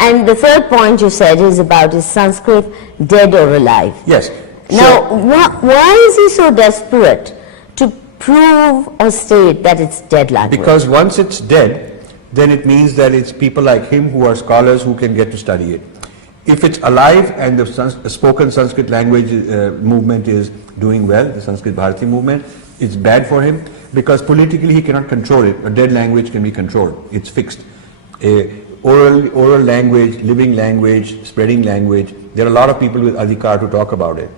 And the third point you said is about is Sanskrit dead or alive? Yes. Now, why is he so desperate to prove or state that it's dead language? Because once it's dead, then it means that it's people like him who are scholars who can get to study it. If it's alive and the spoken Sanskrit language movement is doing well, the Sanskrit Bharati movement, it's bad for him because politically he cannot control it. A dead language can be controlled. It's fixed. Oral language, living language, spreading language, there are a lot of people with adhikar to talk about it.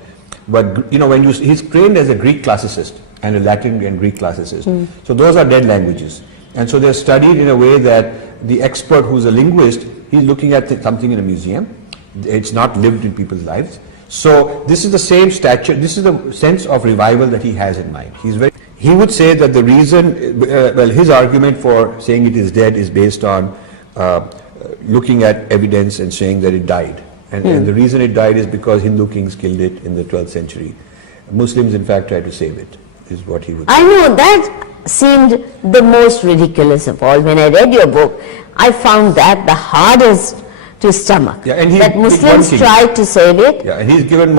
But when he's trained as a Greek classicist and a Latin and Greek classicist. So those are dead languages. And so they're studied in a way that the expert who's a linguist, he's looking at something in a museum. It's not lived in people's lives. So this is the same stature, this is the sense of revival that he has in mind. He would say that the reason, his argument for saying it is dead is based on looking at evidence and saying that it died. And the reason it died is because Hindu kings killed it in the 12th century. Muslims in fact tried to save it, is what he would say. I know, that seemed the most ridiculous of all. When I read your book, I found that the hardest to stomach. Yeah, and that Muslims tried to save it. Yeah, and he's given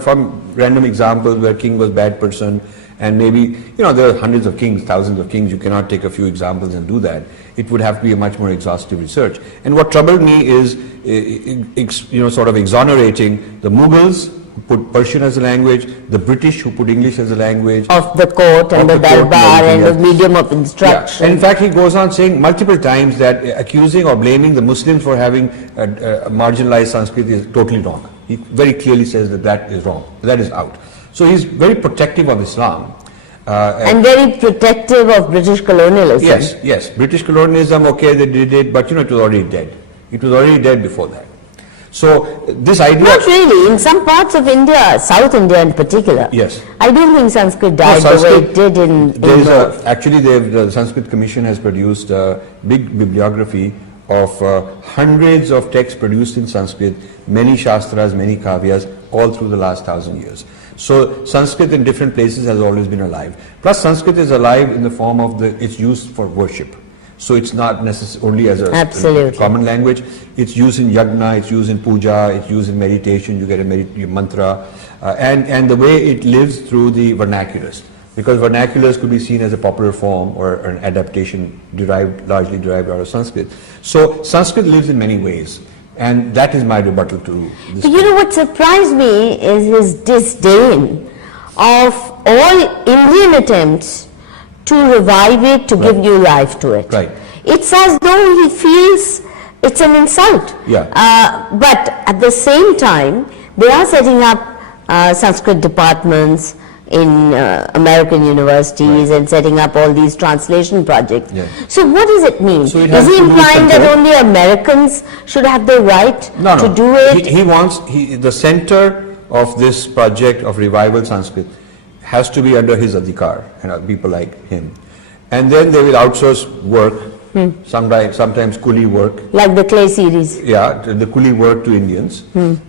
from random examples where king was bad person, and maybe, there are hundreds of kings, thousands of kings, you cannot take a few examples and do that. It would have to be a much more exhaustive research. And what troubled me is, sort of exonerating the Mughals, who put Persian as a language, the British who put English as a language. Of the court and the darbar and the medium of instruction. Yeah. And in fact, he goes on saying multiple times that accusing or blaming the Muslims for having marginalized Sanskrit is totally wrong. He very clearly says that that is wrong, that is out. So he's very protective of Islam. And very protective of British colonialism. Yes. British colonialism, okay, they did it, but it was already dead. It was already dead before that. So this idea... Not really. In some parts of India, South India in particular, yes, I don't think Sanskrit died the way it did in North. Actually, the Sanskrit Commission has produced a big bibliography of hundreds of texts produced in Sanskrit, many Shastras, many Kavyas, all through the last 1,000 years. So Sanskrit in different places has always been alive. Plus Sanskrit is alive in the form of it's used for worship. So it's not necessarily only as a common language. It's used in yagna, it's used in puja, it's used in meditation, you get a mantra, and the way it lives through the vernaculars. Because vernaculars could be seen as a popular form or an adaptation largely derived out of Sanskrit. So Sanskrit lives in many ways. And that is my rebuttal to this. But what surprised me is his disdain of all Indian attempts to revive it, to give new life to it. Right. It's as though he feels it's an insult. Yeah. But at the same time, they are setting up Sanskrit departments in American universities and setting up all these translation projects. Yeah. So what does it mean? So is he implying that only Americans should have the right to do it? He wants, the center of this project of revival Sanskrit has to be under his adhikar, people like him. And then they will outsource work, sometimes coolie work. Like the Clay series. Yeah, the coolie work to Indians.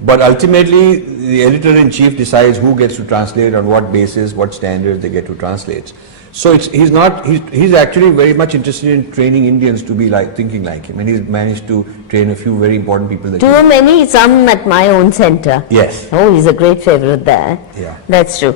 But ultimately, the editor-in-chief decides who gets to translate, on what basis, what standards they get to translate. So he's actually very much interested in training Indians to be thinking like him. And he's managed to train a few very important people. Too many, some at my own center. Yes. Oh, he's a great favorite there. Yeah. That's true.